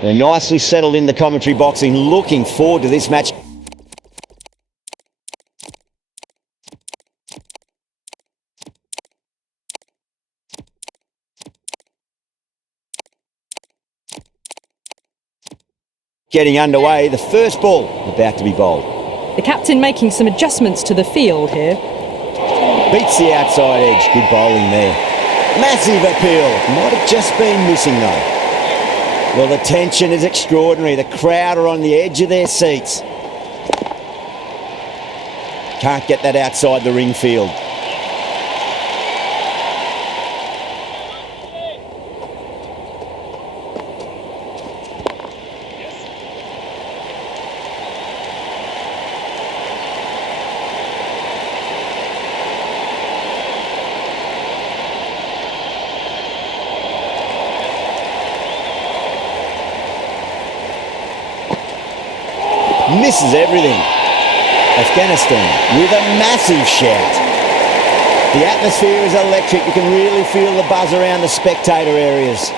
They're nicely settled in the commentary boxing, looking forward to this match. Getting underway, the first ball about to be bowled. The captain making some adjustments to the field here. Beats the outside edge, good bowling there. Massive appeal, might have just been missing though. Well, the tension is extraordinary. The crowd are on the edge of their seats. Can't get that outside the ring field. Misses everything. Afghanistan with a massive shout. The atmosphere is electric. You can really feel the buzz around the spectator areas.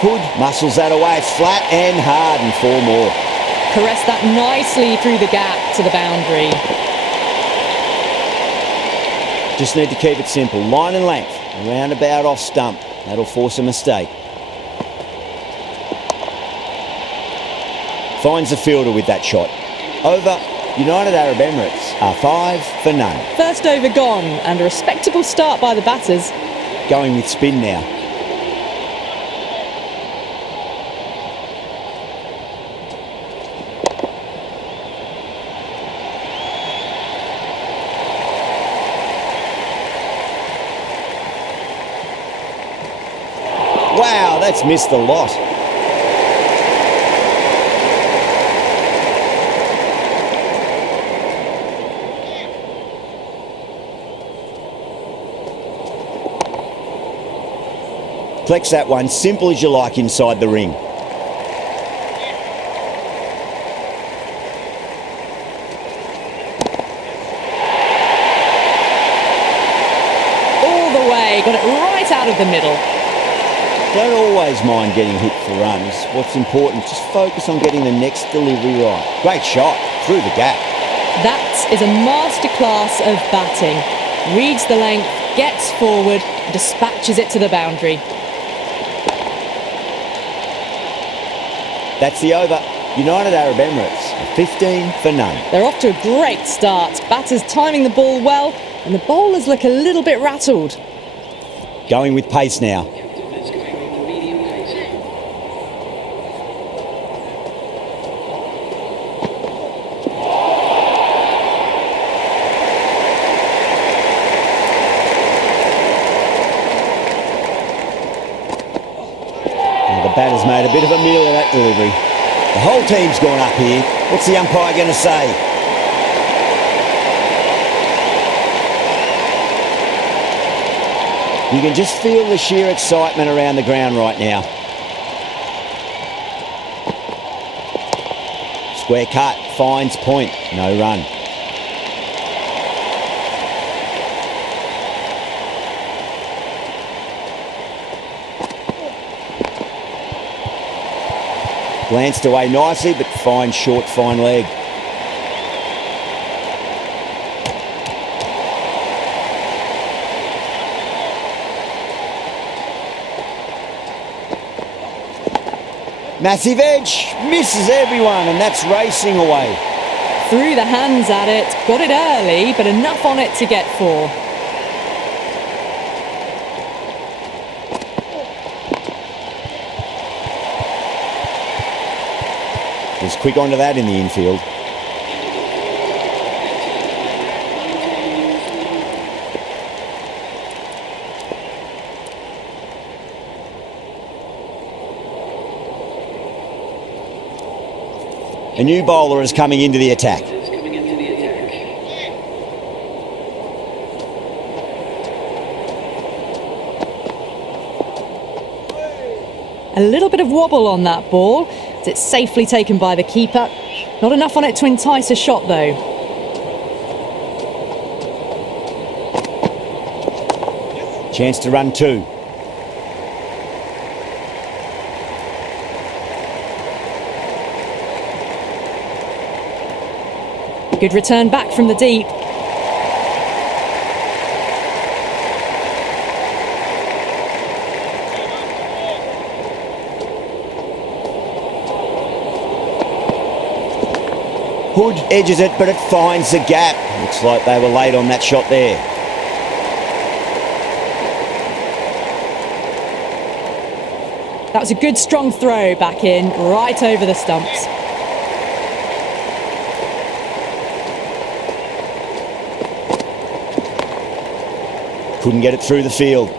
Hood muscles that away. It's flat and hard, and 4 more. Caress that nicely through the gap to the boundary. Just need to keep it simple. Line and length. Roundabout off stump. That'll force a mistake. Finds the fielder with that shot. Over. United Arab Emirates are 5 for none. First over gone, and a respectable start by the batters. Going with spin now. Wow, that's missed a lot. Flex that one, simple as you like inside the ring. All the way, got it right out of the middle. Don't always mind getting hit for runs. What's important, just focus on getting the next delivery right. Great shot, through the gap. That is a masterclass of batting. Reads the length, gets forward, dispatches it to the boundary. That's the over. United Arab Emirates, 15 for none. They're off to a great start. Batters timing the ball well, and the bowlers look a little bit rattled. Going with pace now. The batter's made a bit of a meal of that delivery. The whole team's gone up here. What's the umpire going to say? You can just feel the sheer excitement around the ground right now. Square cut, finds point, no run. Glanced away nicely, but fine short, fine leg. Massive edge, misses everyone, and that's racing away. Threw the hands at it, got it early, but enough on it to get 4. Was quick onto that in the infield. A new bowler is coming into the attack. A little bit of wobble on that ball. It's safely taken by the keeper. Not enough on it to entice a shot, though. Chance to run 2. Good return back from the deep. Hood edges it, but it finds the gap. Looks like they were late on that shot there. That was a good strong throw back in, right over the stumps. Couldn't get it through the field.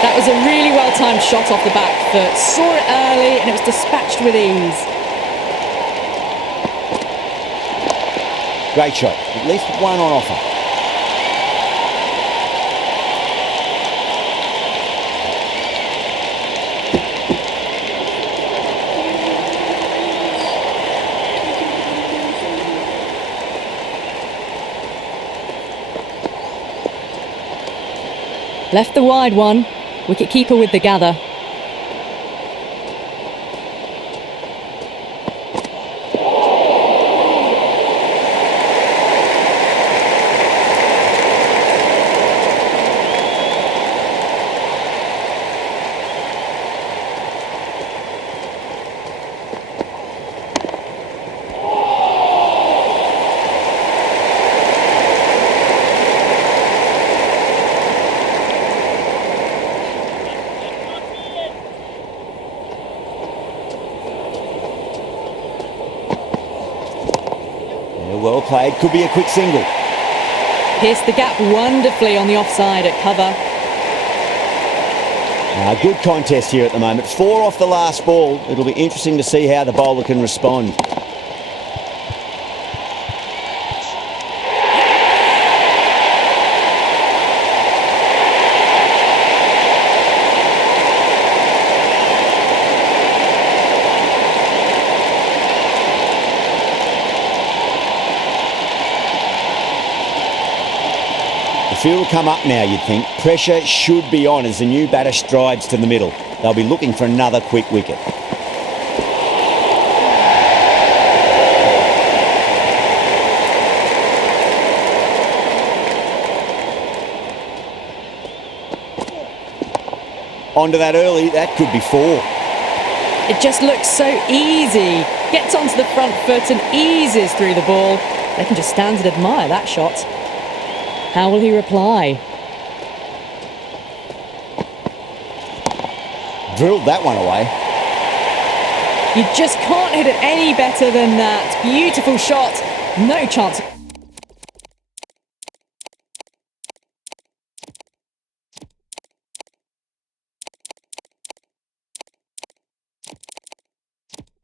That was a really well-timed shot off the back foot. Saw it early and it was dispatched with ease. Great shot. At least one on offer. Left the wide one. Wicket-keeper with the gather. Well played, could be a quick single. Pierced the gap wonderfully on the offside at cover. Good contest here at the moment. 4 off the last ball. It'll be interesting to see how the bowler can respond. The field will come up now, you'd think. Pressure should be on as the new batter strides to the middle. They'll be looking for another quick wicket. Onto that early, that could be 4. It just looks so easy. Gets onto the front foot and eases through the ball. They can just stand and admire that shot. How will he reply? Drilled that one away. You just can't hit it any better than that. Beautiful shot. No chance.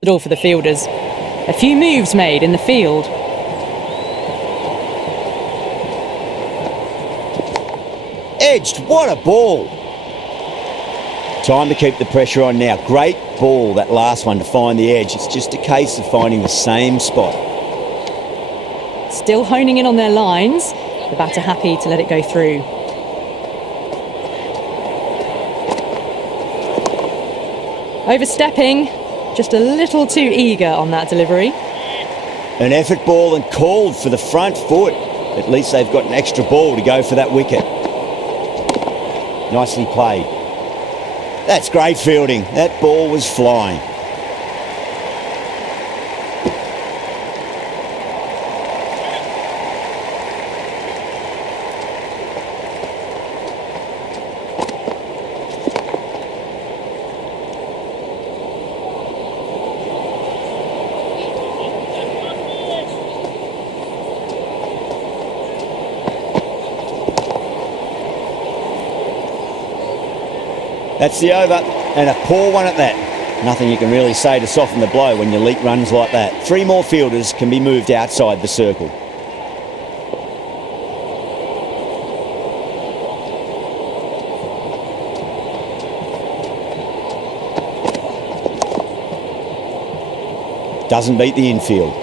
It all for the fielders. A few moves made in the field. Edged, what a ball. Time to keep the pressure on now. Great ball, that last one, to find the edge. It's just a case of finding the same spot. Still honing in on their lines. The batter happy to let it go through. Overstepping, just a little too eager on that delivery. An effort ball and called for the front foot. At least they've got an extra ball to go for that wicket. Nicely played. That's great fielding. That ball was flying. That's the over, and a poor one at that. Nothing you can really say to soften the blow when you leak runs like that. 3 more fielders can be moved outside the circle. Doesn't beat the infield.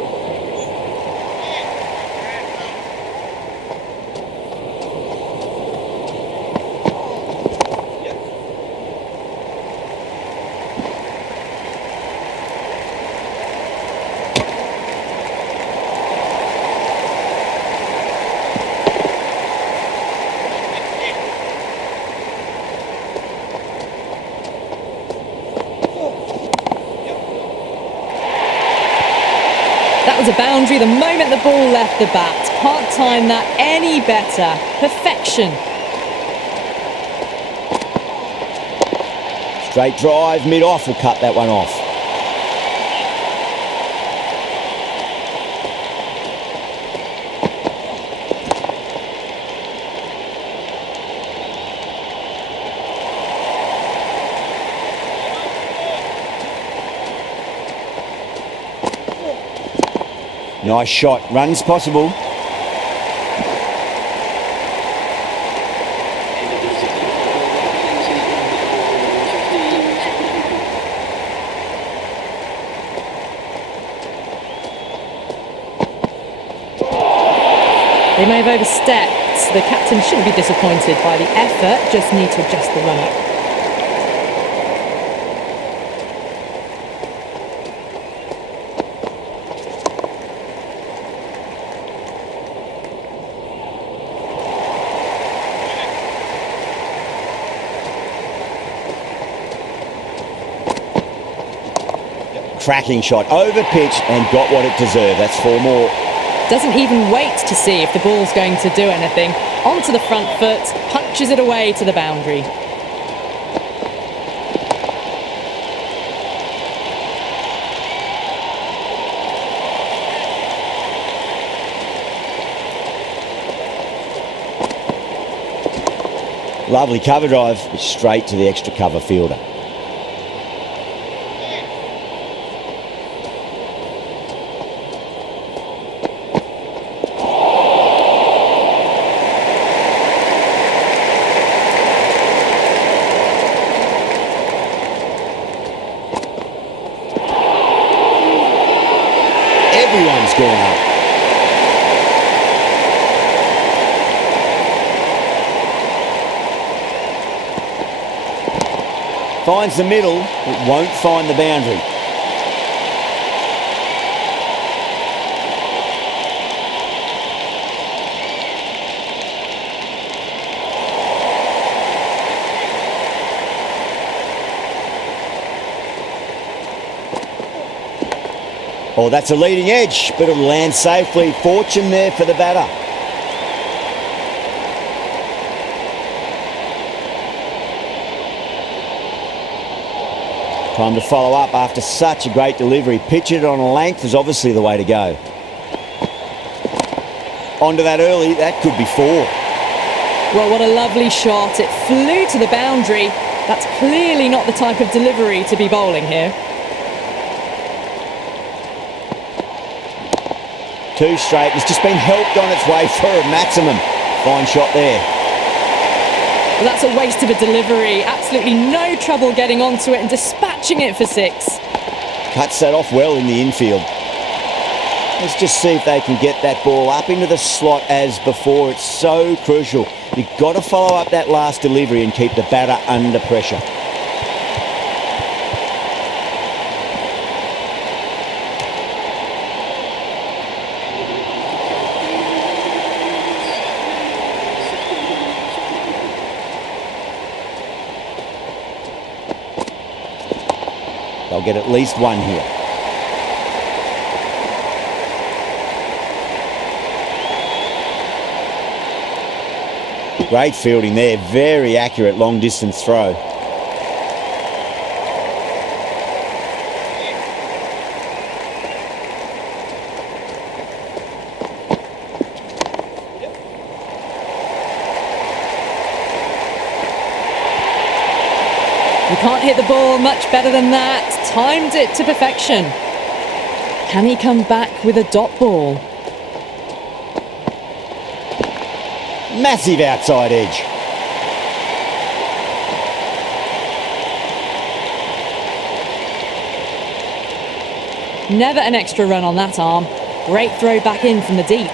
That was a boundary the moment the ball left the bat. Can't time that any better. Perfection. Straight drive, mid-off will cut that one off. Nice shot. Runs possible. They may have overstepped. The captain shouldn't be disappointed by the effort, just need to adjust the run-up. Cracking shot, over pitch and got what it deserved. That's 4 more. Doesn't even wait to see if the ball's going to do anything. Onto the front foot, punches it away to the boundary. Lovely cover drive, straight to the extra cover fielder. Everyone's gone up. Finds the middle, but won't find the boundary. Oh, that's a leading edge, but it'll land safely. Fortune there for the batter. Time to follow up after such a great delivery. Pitch it on a length is obviously the way to go. Onto that early, that could be 4. Well, what a lovely shot. It flew to the boundary. That's clearly not the type of delivery to be bowling here. 2 straight. It's just been helped on its way for a maximum. Fine shot there. Well, that's a waste of a delivery. Absolutely no trouble getting onto it and dispatching it for 6. Cuts that off well in the infield. Let's just see if they can get that ball up into the slot as before. It's so crucial. You've got to follow up that last delivery and keep the batter under pressure. They'll get at least 1 here. Great fielding there, very accurate long distance throw. You can't hit the ball much better than that. Timed it to perfection. Can he come back with a dot ball? Massive outside edge. Never an extra run on that arm. Great throw back in from the deep.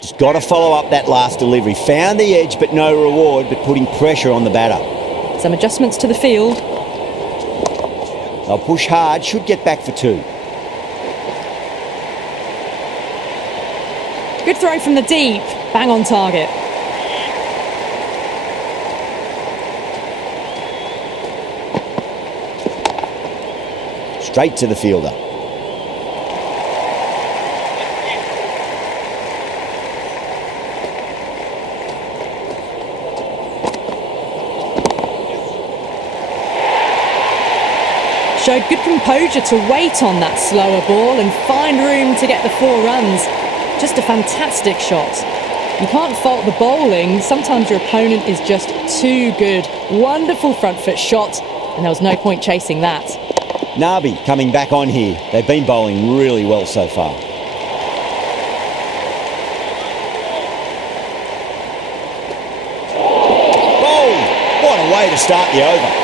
Just got to follow up that last delivery. Found the edge, but no reward, but putting pressure on the batter. Some adjustments to the field. They'll push hard, should get back for 2. Good throw from the deep, bang on target. Straight to the fielder. Showed good composure to wait on that slower ball and find room to get the 4 runs. Just a fantastic shot. You can't fault the bowling. Sometimes your opponent is just too good. Wonderful front foot shot, and there was no point chasing that. Nabi coming back on here. They've been bowling really well so far. Bowled! What a way to start the over.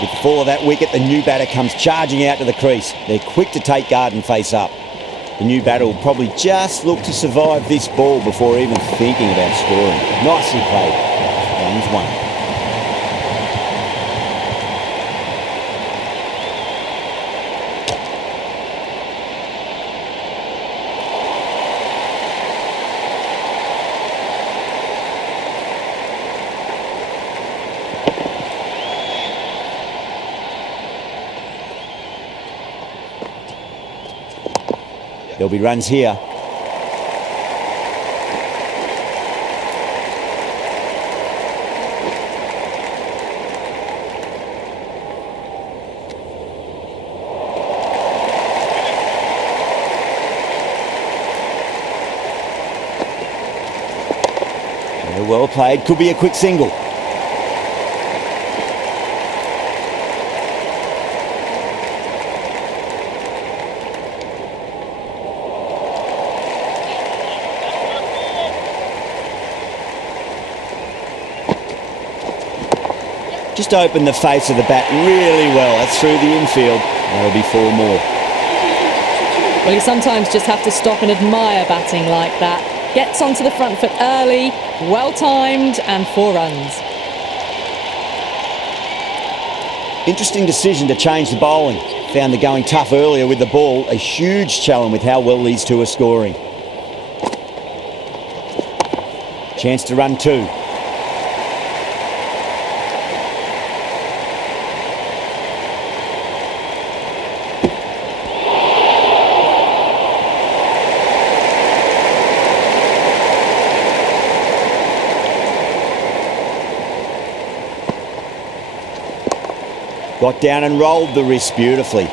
With the fall of that wicket, the new batter comes charging out to the crease. They're quick to take guard and face up. The new batter will probably just look to survive this ball before even thinking about scoring. Nicely played. Runs 1. There'll be runs here. Well played, could be a quick single. Just opened the face of the bat really well. That's through the infield. That'll be 4 more. Well, you sometimes just have to stop and admire batting like that. Gets onto the front foot early, well timed, and 4 runs. Interesting decision to change the bowling. Found the going tough earlier with the ball. A huge challenge with how well these two are scoring. Chance to run 2. Got down and rolled the wrist beautifully.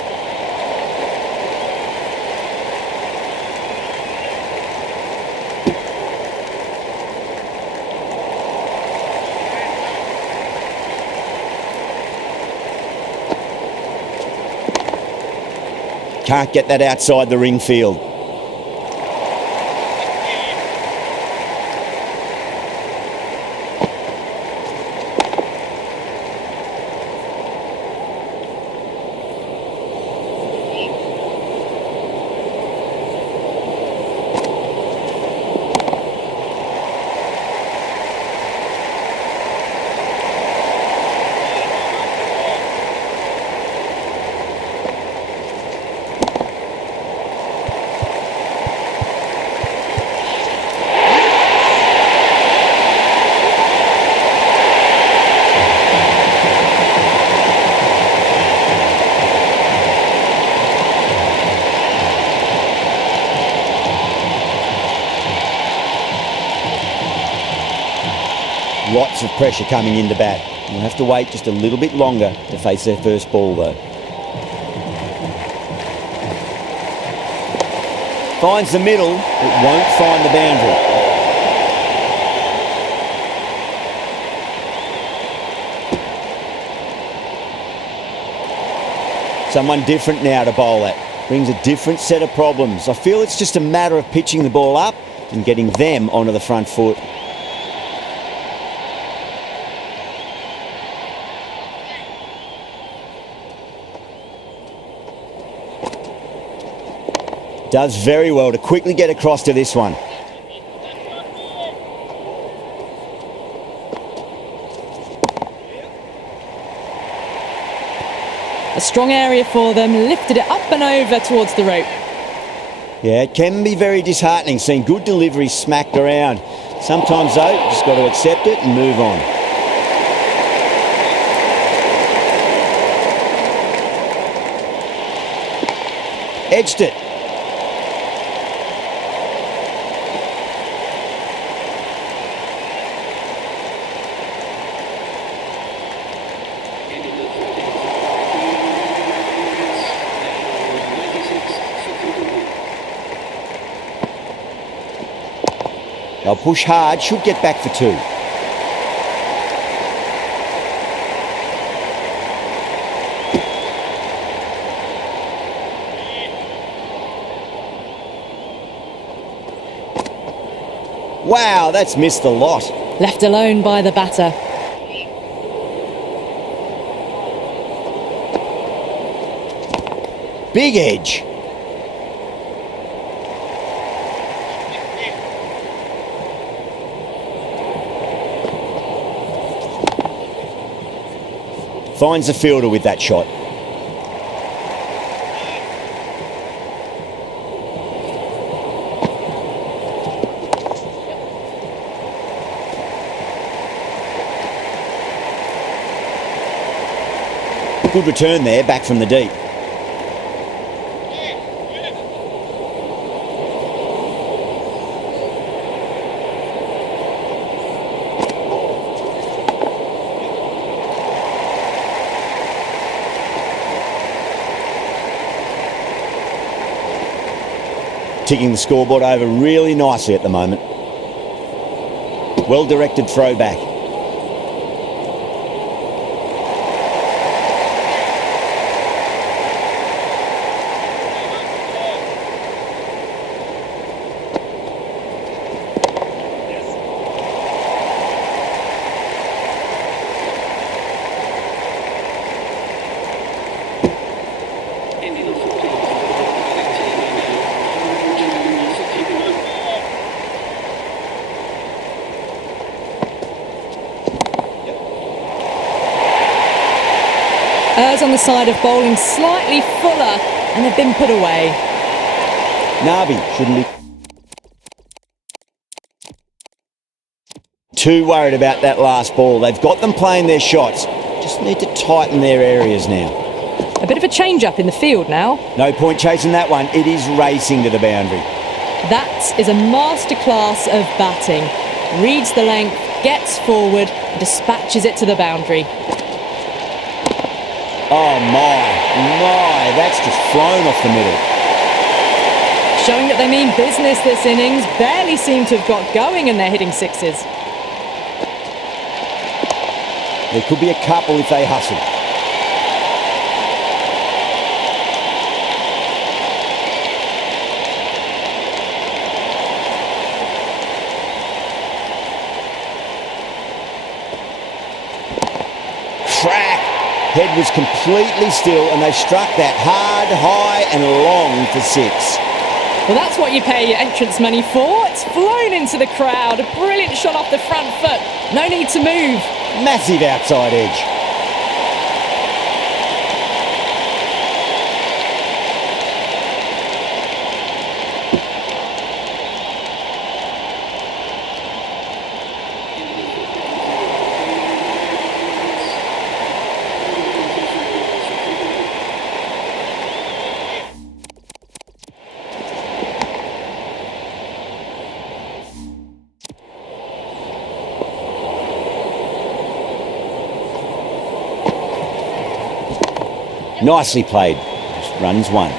Can't get that outside the ring field. Lots of pressure coming into bat. We'll have to wait just a little bit longer to face their first ball though. Finds the middle, it won't find the boundary. Someone different now to bowl at. Brings a different set of problems. I feel it's just a matter of pitching the ball up and getting them onto the front foot. Does very well to quickly get across to this one. A strong area for them, lifted it up and over towards the rope. Yeah, it can be very disheartening seeing good deliveries smacked around. Sometimes, though, you just got to accept it and move on. Edged it. They'll push hard, should get back for two. Wow, that's missed a lot. Left alone by the batter. Big edge. Finds the fielder with that shot. Good return there, back from the deep. Ticking the scoreboard over really nicely at the moment. Well-directed throwback. Errs on the side of bowling slightly fuller, and they've been put away. Nabi shouldn't be too worried about that last ball. They've got them playing their shots. Just need to tighten their areas now. A bit of a change-up in the field now. No point chasing that one. It is racing to the boundary. That is a masterclass of batting. Reads the length, gets forward, and dispatches it to the boundary. Oh my, that's just flown off the middle. Showing that they mean business this innings, barely seem to have got going and they're hitting sixes. There could be a couple if they hustle. Crack! Head was completely still and they struck that hard, high and long for six. Well, that's what you pay your entrance money for. It's flown into the crowd. A brilliant shot off the front foot. No need to move. Massive outside edge. Nicely played. Just runs one.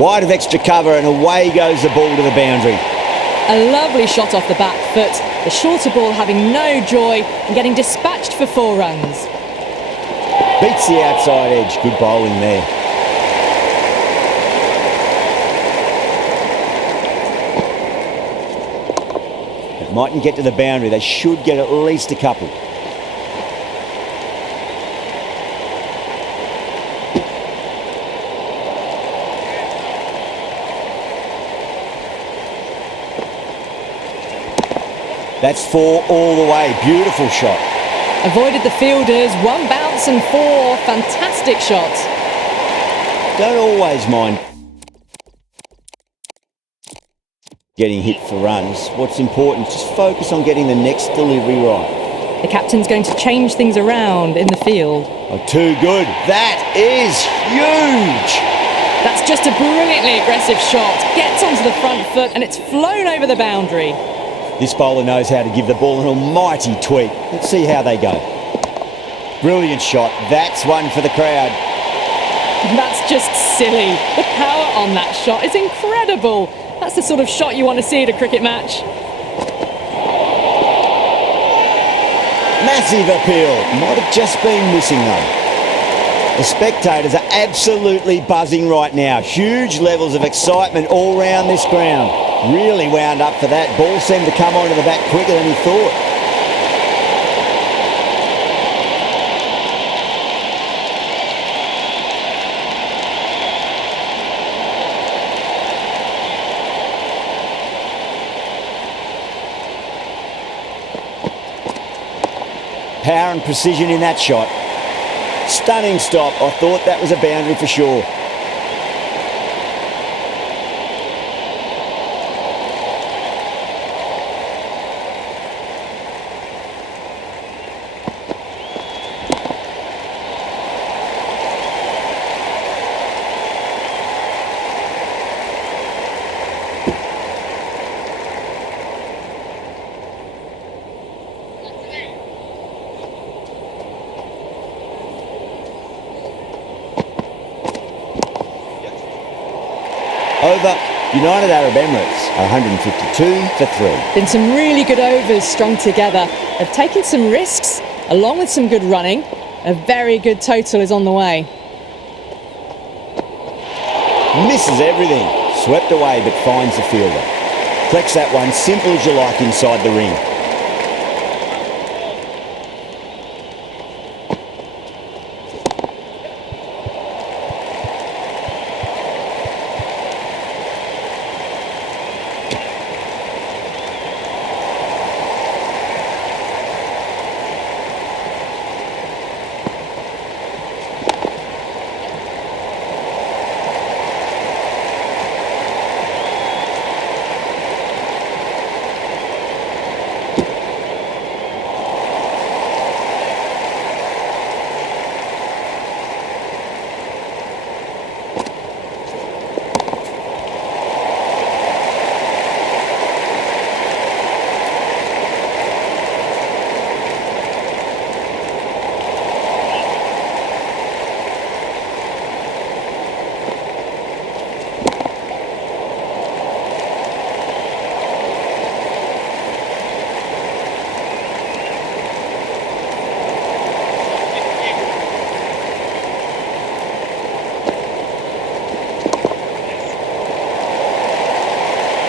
Wide of extra cover and away goes the ball to the boundary. A lovely shot off the back foot. The shorter ball having no joy and getting dispatched for 4 runs. Beats the outside edge. Good bowling there. It mightn't get to the boundary. They should get at least a couple. That's 4 all the way. Beautiful shot. Avoided the fielders, 1 bounce and 4. Fantastic shot. Don't always mind getting hit for runs. What's important is just focus on getting the next delivery right. The captain's going to change things around in the field. Oh, too good. That is huge. That's just a brilliantly aggressive shot. Gets onto the front foot and it's flown over the boundary. This bowler knows how to give the ball an almighty tweak. Let's see how they go. Brilliant shot. That's one for the crowd. That's just silly. The power on that shot is incredible. That's the sort of shot you want to see at a cricket match. Massive appeal. Might have just been missing though. The spectators are absolutely buzzing right now. Huge levels of excitement all round this ground. Really wound up for that. Ball seemed to come onto the bat quicker than he thought. Power and precision in that shot. Stunning stop. I thought that was a boundary for sure. Over United Arab Emirates, 152 for 3. Been some really good overs strung together. They've taken some risks, along with some good running. A very good total is on the way. Misses everything. Swept away but finds the fielder. Collects that one, simple as you like, inside the ring.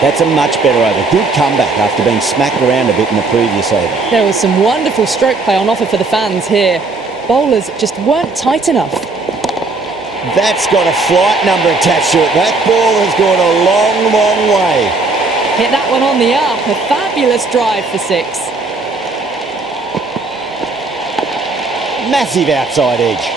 That's a much better over. Good comeback after being smacked around a bit in the previous over. There was some wonderful stroke play on offer for the fans here. Bowlers just weren't tight enough. That's got a flight number attached to it. That ball has gone a long, long way. Hit that one on the up. A fabulous drive for 6. Massive outside edge.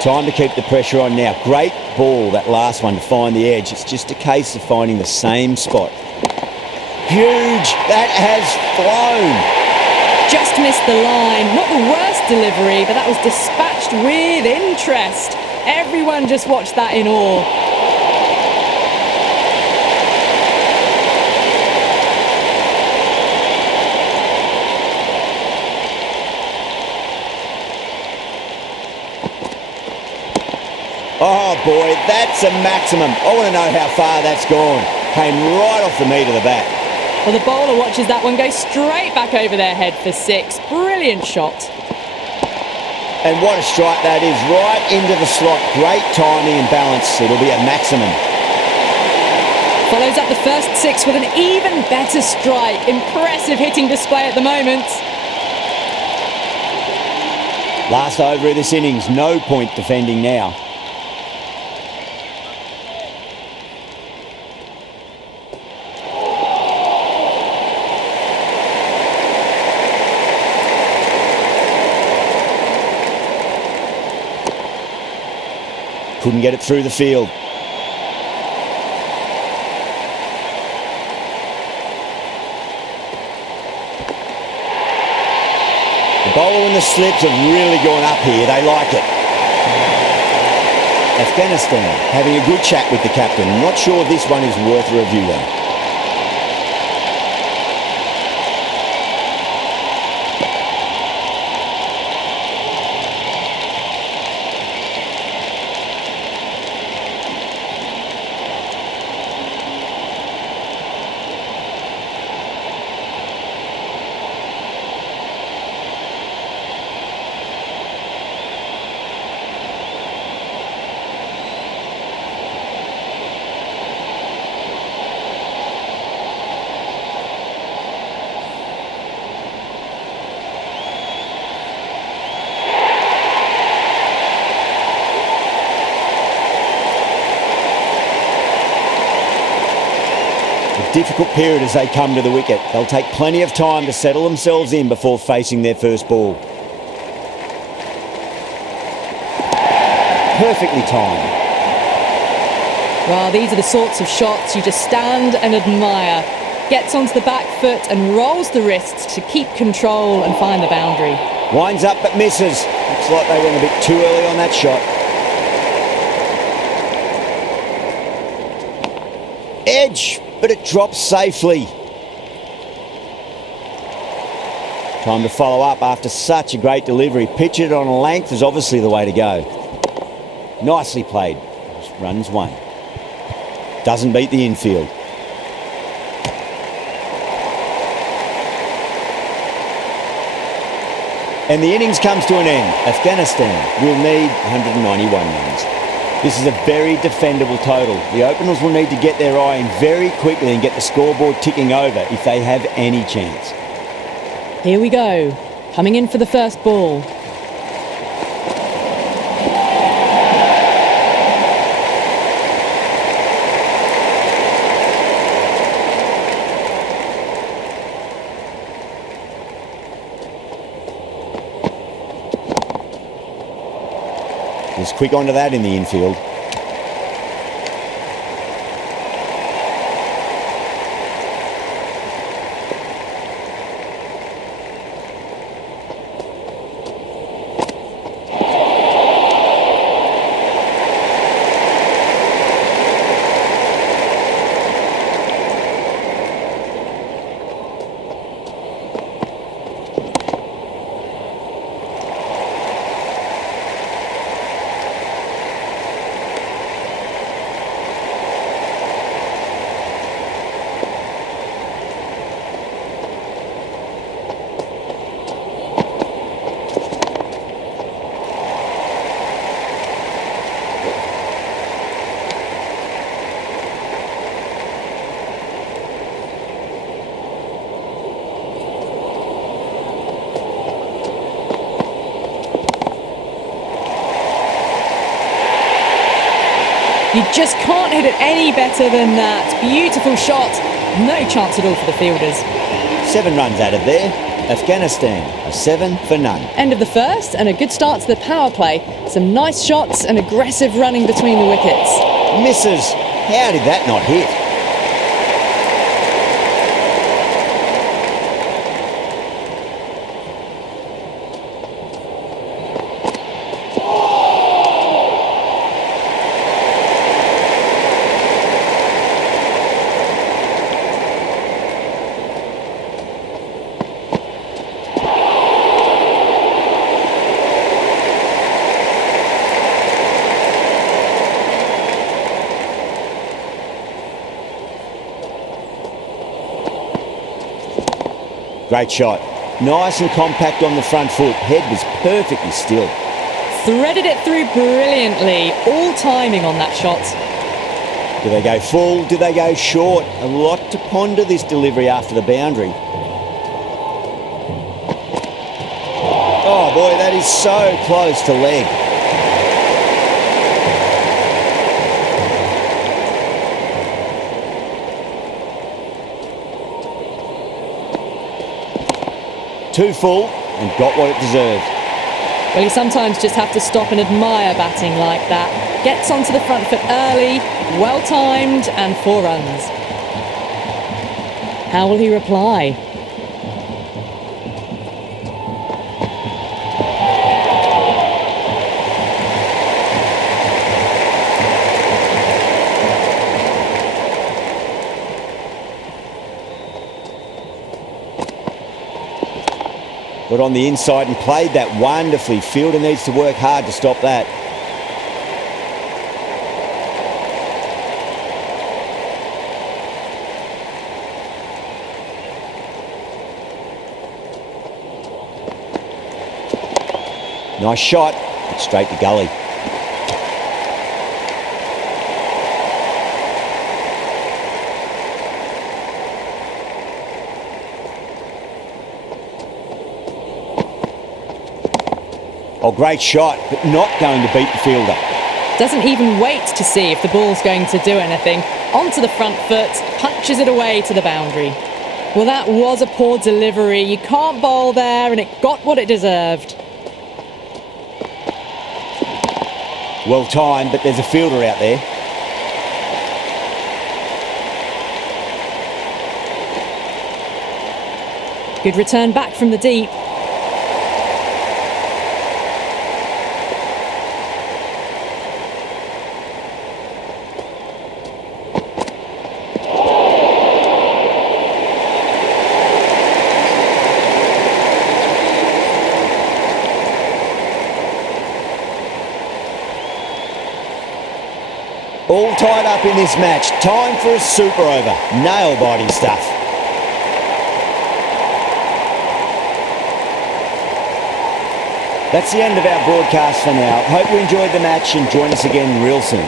Time to keep the pressure on now. Great ball, that last one, to find the edge. It's just a case of finding the same spot. Huge. That has flown. Just missed the line. Not the worst delivery, but that was dispatched with interest. Everyone just watched that in awe. Oh boy, that's a maximum. I want to know how far that's gone. Came right off the meat of the bat. Well, the bowler watches that one go straight back over their head for 6. Brilliant shot. And what a strike that is, right into the slot. Great timing and balance. It'll be a maximum. Follows up the first 6 with an even better strike. Impressive hitting display at the moment. Last over of this innings, no point defending now. Couldn't get it through the field. The bowler and the slips have really gone up here. They like it. Afghanistan having a good chat with the captain. Not sure this one is worth a review though. Difficult period as they come to the wicket. They'll take plenty of time to settle themselves in before facing their first ball. Perfectly timed. Well, these are the sorts of shots you just stand and admire. Gets onto the back foot and rolls the wrists to keep control and find the boundary. Winds up but misses. Looks like they went a bit too early on that shot. Edge, but it drops safely. Time to follow up after such a great delivery. Pitch it on a length is obviously the way to go. Nicely played. Runs one. Doesn't beat the infield. And the innings comes to an end. Afghanistan will need 191 runs. This is a very defendable total. The openers will need to get their eye in very quickly and get the scoreboard ticking over if they have any chance. Here we go. Coming in for the first ball. He's quick onto that in the infield. You just can't hit it any better than that. Beautiful shot. No chance at all for the fielders. 7 runs out of there. Afghanistan, a 7 for none. End of the first and a good start to the power play. Some nice shots and aggressive running between the wickets. Misses. How did that not hit? Great shot. Nice and compact on the front foot. Head was perfectly still. threaded it through brilliantly. All timing on that shot. Do they go full? Do they go short? A lot to ponder this delivery after the boundary. Oh boy, that is so close to leg. Too full and got what it deserved. Well, you sometimes just have to stop and admire batting like that. Gets onto the front foot early, well timed, and 4 runs. How will he reply? Got on the inside and played that wonderfully. Fielder needs to work hard to stop that. Nice shot, but straight to gully. Oh, great shot, but not going to beat the fielder. Doesn't even wait to see if the ball's going to do anything. Onto the front foot, punches it away to the boundary. Well, that was a poor delivery. You can't bowl there, and it got what it deserved. Well timed, but there's a fielder out there. Good return back from the deep. All tied up in this match. Time for a super over. Nail-biting stuff. That's the end of our broadcast for now. Hope you enjoyed the match and join us again real soon.